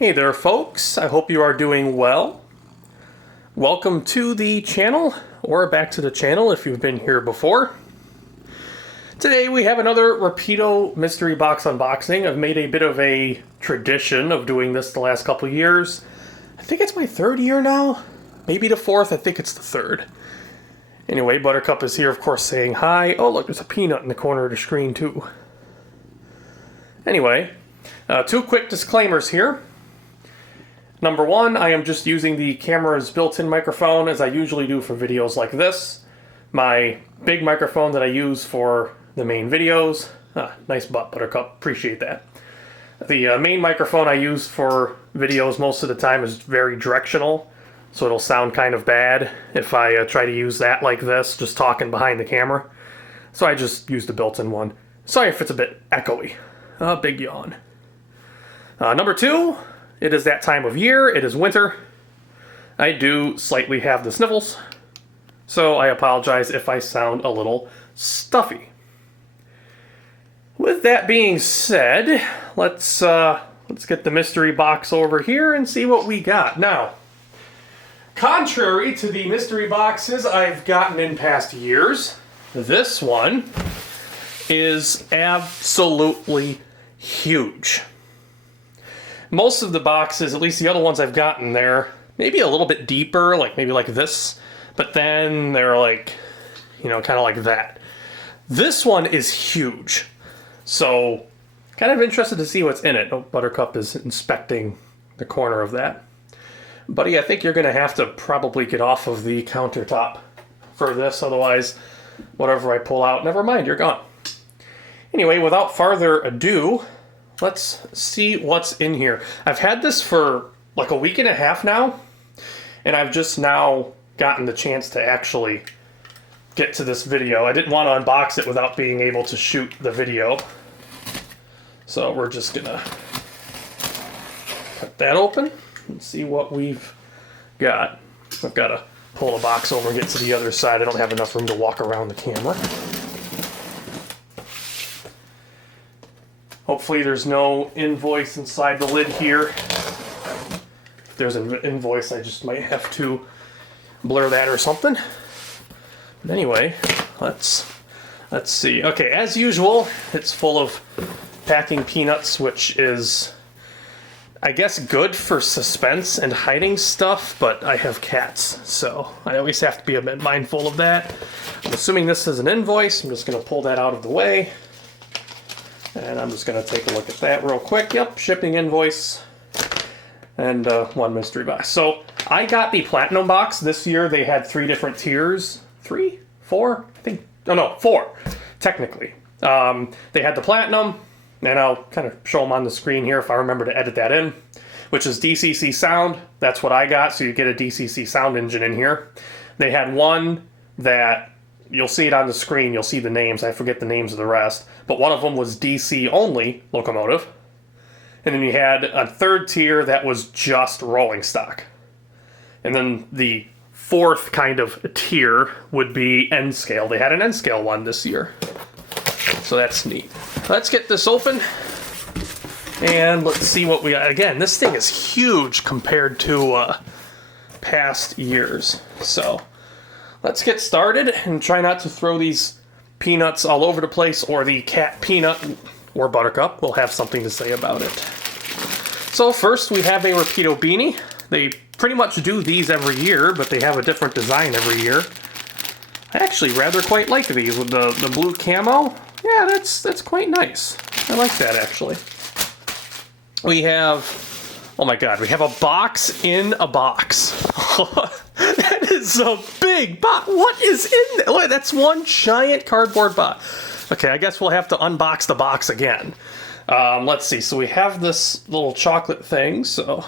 Hey there folks, I hope you are doing well. Welcome to the channel, or back to the channel if you've been here before. Today we have another Rapido mystery box unboxing. I've made a bit of a tradition of doing this the last couple years. I think it's my third year now, maybe the fourth, I think it's the third. Anyway, Buttercup is here of course saying hi. Oh look, there's a peanut in the corner of the screen too. Anyway, two quick disclaimers here. Number one, I am just using the camera's built-in microphone as I usually do for videos like this. My big microphone that I use for the main videos. Nice butt, Buttercup. Appreciate that. The main microphone I use for videos most of the time is very directional, so it'll sound kind of bad if I try to use that like this, just talking behind the camera. So I just use the built-in one. Sorry if it's a bit echoey. Big yawn. Number two, it is that time of year. It is winter. I do slightly have the sniffles, so I apologize if I sound a little stuffy. With that being said, let's get the mystery box over here and see what we got. Now, contrary to the mystery boxes I've gotten in past years, this one is absolutely huge. Most of the boxes, at least the other ones I've gotten, they're maybe a little bit deeper, like maybe like this, but then they're like, you know, kind of like that. This one is huge, so kind of interested to see what's in it. Oh, Buttercup is inspecting the corner of that. Buddy, I think you're going to have to probably get off of the countertop for this, otherwise whatever I pull out, never mind, you're gone. Anyway, without further ado, let's see what's in here. I've had this for like a week and a half now, and I've just now gotten the chance to actually get to this video. I didn't want to unbox it without being able to shoot the video. So we're just gonna cut that open and see what we've got. I've got to pull the box over and get to the other side. I don't have enough room to walk around the camera. Hopefully there's no invoice inside the lid here. If there's an invoice, I just might have to blur that or something. But anyway, let's see. Okay, as usual, it's full of packing peanuts, which is, I guess, good for suspense and hiding stuff, but I have cats, so I always have to be a bit mindful of that. I'm assuming this is an invoice. I'm just going to pull that out of the way. And I'm just going to take a look at that real quick. Yep, shipping invoice and one mystery box. So I got the platinum box. This year they had 3 different tiers. 3? 4? I think. Oh no, 4, technically. They had the platinum, and I'll kind of show them on the screen here if I remember to edit that in, which is DCC sound. That's what I got, so you get a DCC sound engine in here. They had one that, you'll see it on the screen, you'll see the names, I forget the names of the rest, but one of them was DC only locomotive. And then you had a third tier that was just rolling stock. And then the fourth kind of tier would be N scale. They had an N scale one this year. So that's neat. Let's get this open and let's see what we got. Again, this thing is huge compared to past years. So let's get started and try not to throw these peanuts all over the place, or the cat Peanut or Buttercup will have something to say about it. So first we have a Rapido beanie. They pretty much do these every year, but they have a different design every year. I actually rather quite like these with the blue camo. Yeah, that's quite nice. I like that actually. We have, oh my god, we have a box in a box. That is a big box. What is in there? Look, that's one giant cardboard box. Okay, I guess we'll have to unbox the box again. Let's see. So we have this little chocolate thing. So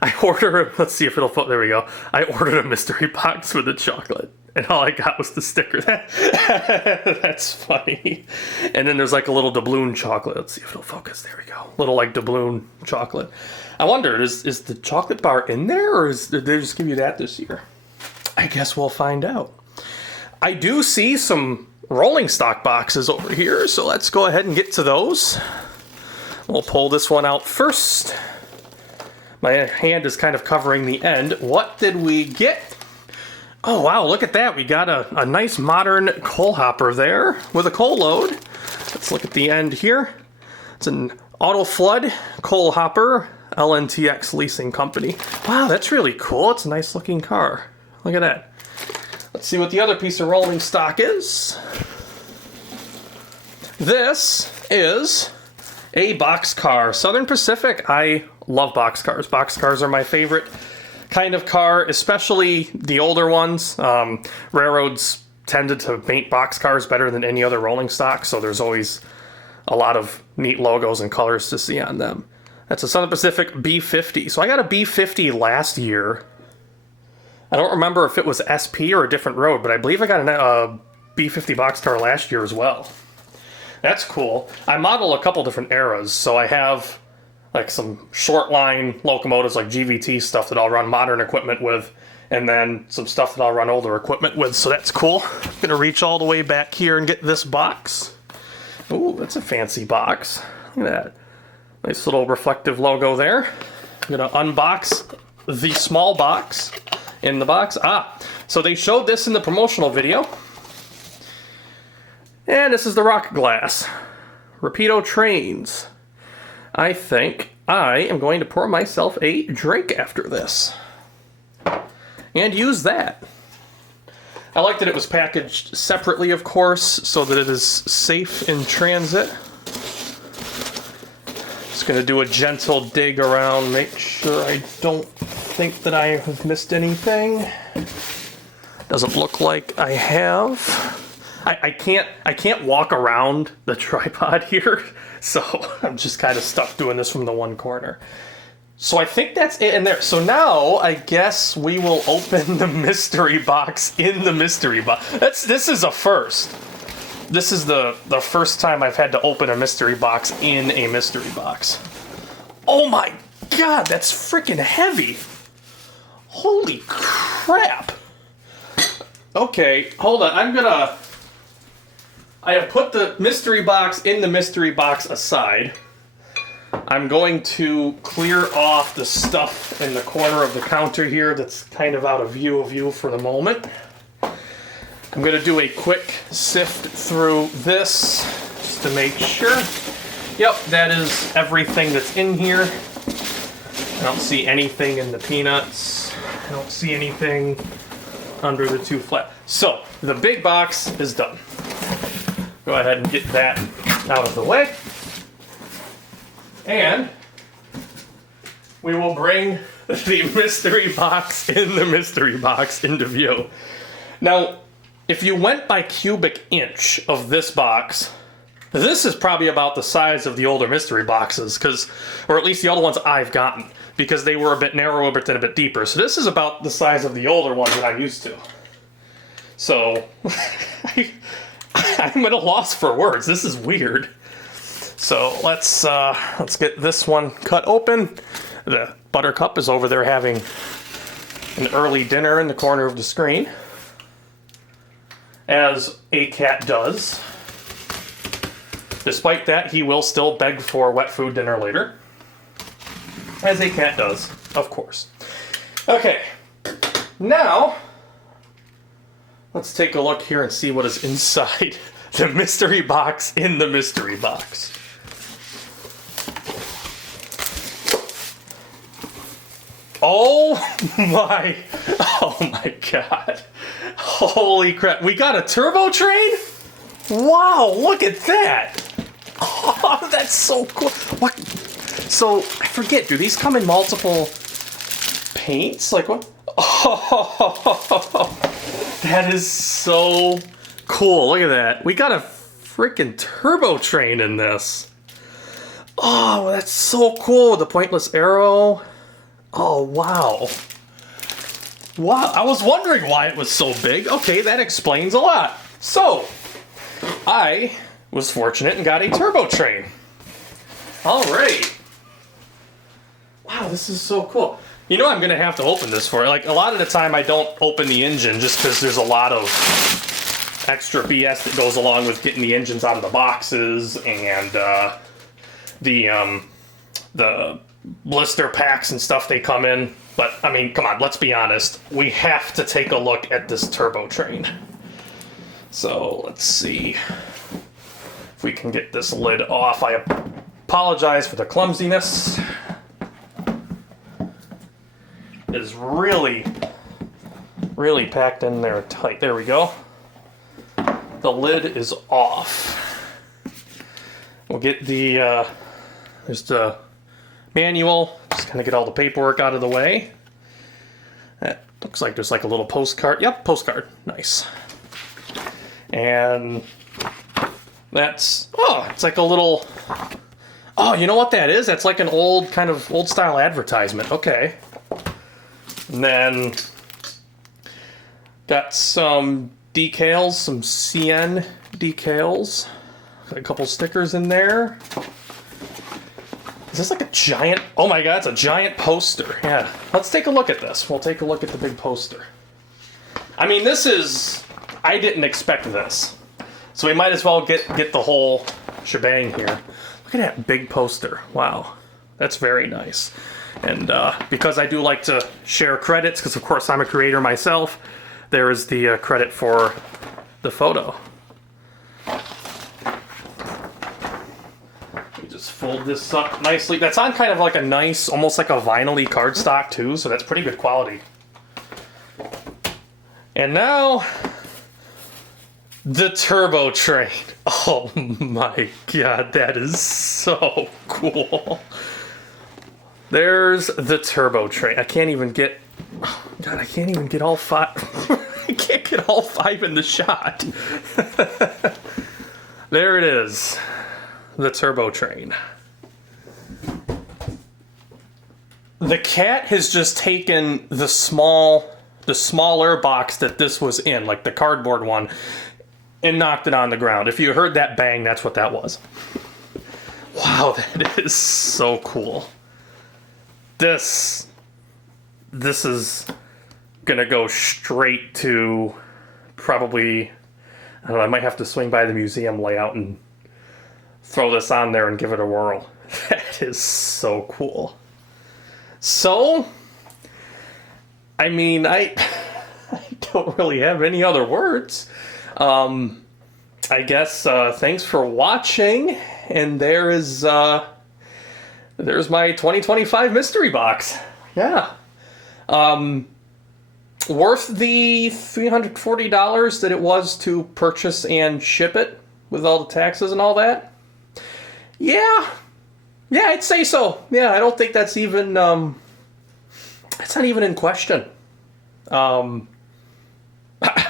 I ordered, let's see if it'll fit. There we go. I ordered a mystery box with the chocolate, and all I got was the sticker. That's funny. And then there's like a little doubloon chocolate. Let's see if it'll focus. There we go. Little like doubloon chocolate. I wonder, is the chocolate bar in there, or did they just give you that this year? I guess we'll find out. I do see some rolling stock boxes over here, so let's go ahead and get to those. We'll pull this one out first. My hand is kind of covering the end. What did we get? Oh, wow, look at that. We got a nice modern coal hopper there with a coal load. Let's look at the end here. It's an auto flood coal hopper, LNTX Leasing Company. Wow, that's really cool. It's a nice looking car. Look at that. Let's see what the other piece of rolling stock is. This is a boxcar. Southern Pacific. I love boxcars. Boxcars are my favorite kind of car, especially the older ones. Railroads tended to paint boxcars better than any other rolling stock, so there's always a lot of neat logos and colors to see on them. That's a Southern Pacific B50. So I got a B50 last year. I don't remember if it was SP or a different road, but I believe I got a B50 boxcar last year as well. That's cool. I model a couple different eras, so I have like some short line locomotives like GVT stuff that I'll run modern equipment with, and then some stuff that I'll run older equipment with, so that's cool. I'm gonna reach all the way back here and get this box. Ooh, that's a fancy box. Look at that. Nice little reflective logo there. I'm gonna unbox the small box in the box. So they showed this in the promotional video. And this is the rock glass. Rapido trains. I think I am going to pour myself a drink after this. And use that. I like that it was packaged separately, of course, so that it is safe in transit. Just gonna do a gentle dig around, make sure I don't think that I have missed anything. Doesn't look like I have. I can't walk around the tripod here, so I'm just kind of stuck doing this from the one corner. So I think that's it in there. So now I guess we will open the mystery box in the mystery box. This is a first. This is the first time I've had to open a mystery box in a mystery box. Oh my god, that's freaking heavy. Holy crap. Okay, hold on. I have put the mystery box in the mystery box aside. I'm going to clear off the stuff in the corner of the counter here that's kind of out of view for the moment. I'm going to do a quick sift through this just to make sure. Yep, that is everything that's in here. I don't see anything in the peanuts. I don't see anything under the two flat. So, the big box is done. Go ahead and get that out of the way. And we will bring the mystery box in the mystery box into view. Now, if you went by cubic inch of this box, this is probably about the size of the older mystery boxes, or at least the older ones I've gotten, because they were a bit narrower but then a bit deeper. So this is about the size of the older ones that I'm used to. So, I'm at a loss for words. This is weird. So let's get this one cut open. The Buttercup is over there having an early dinner in the corner of the screen, as a cat does. Despite that, he will still beg for wet food dinner later, as a cat does, of course. Okay, now let's take a look here and see what is inside the mystery box in the mystery box. Oh my god. Holy crap. We got a turbo train? Wow, look at that. Oh, that's so cool. What? So, I forget, do these come in multiple paints? Like what? Oh, that is so cool. Look at that. We got a freaking turbo train in this. Oh, that's so cool. The pointless arrow. Oh, wow. Wow, I was wondering why it was so big. Okay, that explains a lot. So, I was fortunate and got a turbo train. All right. Wow, this is so cool. You know I'm going to have to open this for it. Like, a lot of the time I don't open the engine just because there's a lot of extra BS that goes along with getting the engines out of the boxes and the blister packs and stuff they come in. But, I mean, come on, let's be honest. We have to take a look at this turbo train. So, let's see if we can get this lid off. I apologize for the clumsiness. It is really, really packed in there tight. There we go. The lid is off. We'll get the, there's the manual. Just kind of get all the paperwork out of the way. That looks like there's like a little postcard. Yep, postcard. Nice. And that's, oh, it's like a little, oh, you know what that is? That's like an old, kind of old style advertisement. Okay. And then got some decals, some CN decals. Got a couple stickers in there. Is this like a giant, oh my god, it's a giant poster. Yeah, let's take a look at this. We'll take a look at the big poster. I mean, this is, I didn't expect this. So we might as well get the whole shebang here. Look at that big poster. Wow, that's very nice. And because I do like to share credits, because of course I'm a creator myself, there is the credit for the photo. We just fold this up nicely. That's on kind of like a nice, almost like a vinyl-y cardstock too, so that's pretty good quality. And now, the turbo train. Oh my god, that is so cool. There's the turbo train. I can't even get, oh god, I can't even get all five. I can't get all five in the shot. There it is. The turbo train. The cat has just taken the smaller box that this was in, like the cardboard one, and knocked it on the ground. If you heard that bang, that's what that was. Wow, that is so cool. This is gonna go straight to probably, I don't know, I might have to swing by the museum layout and throw this on there and give it a whirl. That is so cool. So, I mean, I don't really have any other words. I guess, thanks for watching, and there's my 2025 mystery box. Yeah. Worth the $340 that it was to purchase and ship it with all the taxes and all that? Yeah. Yeah, I'd say so. Yeah, I don't think that's even, that's not even in question. I'm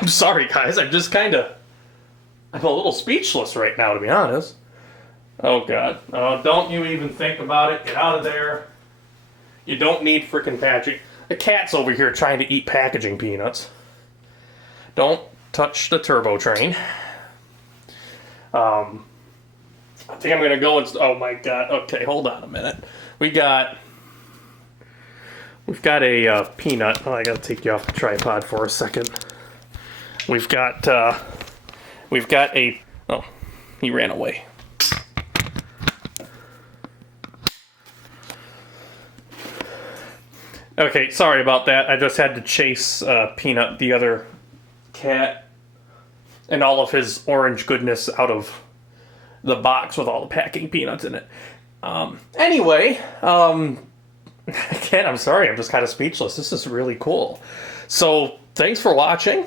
sorry, guys. I'm a little speechless right now, to be honest. Oh, God. Don't you even think about it. Get out of there. You don't need frickin' packaging. The cat's over here trying to eat packaging peanuts. Don't touch the turbo train. I think I'm going to go and... Oh, my God. Okay, hold on a minute. We've got a peanut. Oh, I got to take you off the tripod for a second. We've got a... Oh, he ran away. Okay, sorry about that. I just had to chase Peanut, the other cat, and all of his orange goodness out of the box with all the packing peanuts in it. Anyway, again, I'm sorry. I'm just kind of speechless. This is really cool. So, thanks for watching.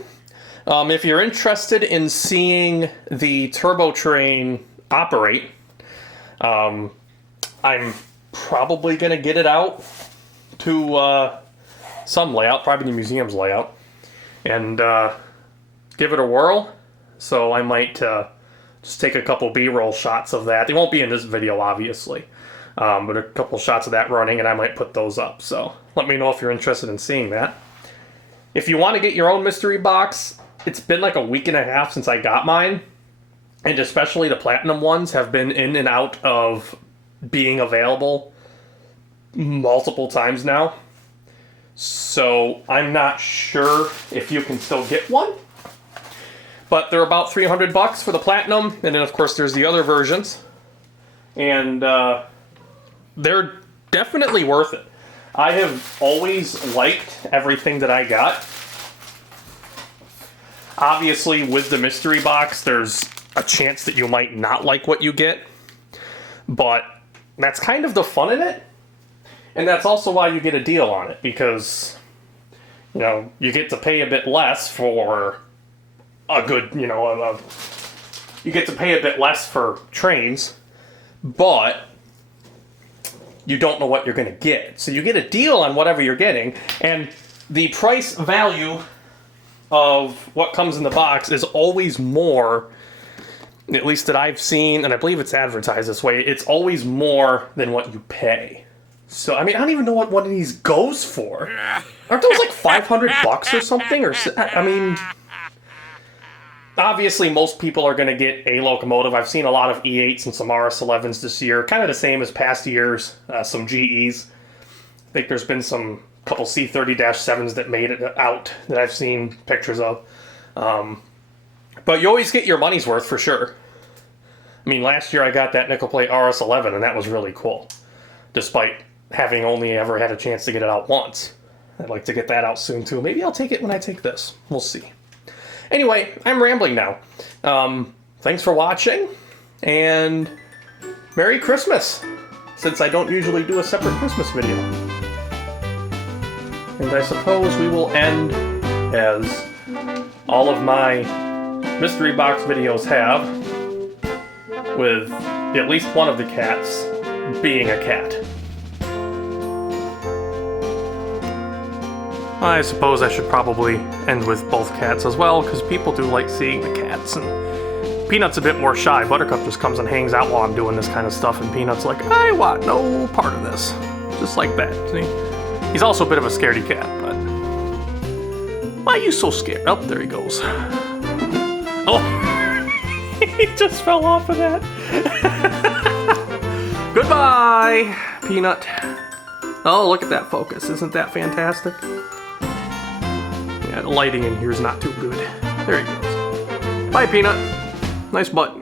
If you're interested in seeing the turbo train operate, I'm probably going to get it out to some layout, probably the museum's layout, and give it a whirl. So I might just take a couple B-roll shots of that. They won't be in this video, obviously, but a couple shots of that running, and I might put those up. So let me know if you're interested in seeing that. If you want to get your own mystery box, it's been like a week and a half since I got mine, and especially the platinum ones have been in and out of being available multiple times now. So I'm not sure if you can still get one, but they're about $300 for the platinum, and then of course there's the other versions, and they're definitely worth it. I have always liked everything that I got. Obviously, with the mystery box, there's a chance that you might not like what you get. But that's kind of the fun in it. And that's also why you get a deal on it. Because, you know, you get to pay a bit less for a good, you know, you get to pay a bit less for trains. But you don't know what you're going to get. So you get a deal on whatever you're getting. And the price value of what comes in the box is always more, at least that I've seen, and I believe it's advertised this way, it's always more than what you pay. So, I mean, I don't even know what one of these goes for. Aren't those like $500 or something? Or, I mean, obviously most people are going to get a locomotive. I've seen a lot of E8s and some RS11s this year. Kind of the same as past years. Some GEs. I think there's been some couple C30-7s that made it out that I've seen pictures of. But you always get your money's worth for sure. I mean, last year I got that nickel plate RS11 and that was really cool. Despite having only ever had a chance to get it out once. I'd like to get that out soon too. Maybe I'll take it when I take this. We'll see. Anyway, I'm rambling now. Thanks for watching, and Merry Christmas, since I don't usually do a separate Christmas video. And I suppose we will end as all of my mystery box videos have, with at least one of the cats being a cat. I suppose I should probably end with both cats as well, because people do like seeing the cats. And Peanut's a bit more shy. Buttercup just comes and hangs out while I'm doing this kind of stuff, and Peanut's like, I want no part of this. Just like that. See? He's also a bit of a scaredy cat, but... Why are you so scared? Oh, there he goes. Oh! He just fell off of that. Goodbye, Peanut. Oh, look at that focus. Isn't that fantastic? Yeah, the lighting in here is not too good. There he goes. Bye, Peanut. Nice butt.